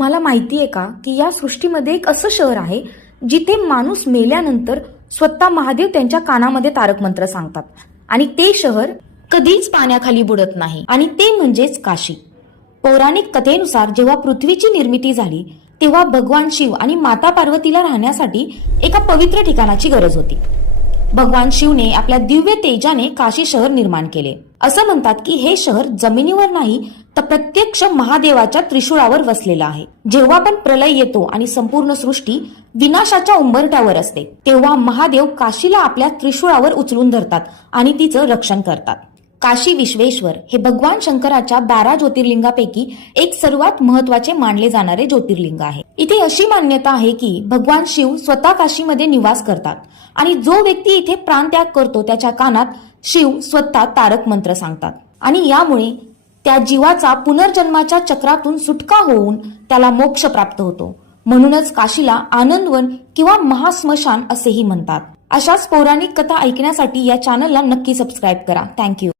तुम्हाला माहिती आहे का की या सृष्टीमध्ये एक असं शहर आहे जिथे माणूस मेल्यानंतर स्वतः महादेव त्यांच्या कानामध्ये तारक मंत्र सांगतात आणि ते शहर कधीच पाण्याखाली बुडत नाही आणि ते म्हणजेच काशी। पौराणिक कथेनुसार जेव्हा पृथ्वीची निर्मिती झाली तेव्हा भगवान शिव आणि माता पार्वतीला राहण्यासाठी एका पवित्र ठिकाणाची गरज होती। भगवान शिवने आपल्या दिव्य तेजाने काशी शहर निर्माण केले। असं म्हणतात की हे शहर जमिनीवर नाही तर प्रत्यक्ष महादेवाच्या त्रिशूळावर वसलेलं आहे। जेव्हा पण प्रलय येतो आणि संपूर्ण सृष्टी विनाशाच्या उंबरठ्यावर असते तेव्हा महादेव काशीला आपल्या त्रिशूळावर उचलून धरतात आणि तिचं रक्षण करतात। काशी विश्वेश्वर हे भगवान शंकराच्या 12 ज्योतिर्लिंगापैकी एक सर्वात महत्त्वाचे मानले जाणारे ज्योतिर्लिंग आहे। इथे अशी मान्यता आहे की भगवान शिव स्वतः काशीमध्ये निवास करतात आणि जो व्यक्ती इथे प्राणत्याग करतो त्याच्या कानात शिव स्वतः तारक मंत्र सांगतात आणि यामुळे त्या जीवाचा पुनर्जन्माच्या चक्रातून सुटका होऊन त्याला मोक्ष प्राप्त होतो। म्हणूनच काशीला आनंदवन किंवा महास्मशान असेही म्हणतात। अशाच पौराणिक कथा ऐकण्यासाठी या चॅनलला नक्की सबस्क्राईब करा। थँक्यू।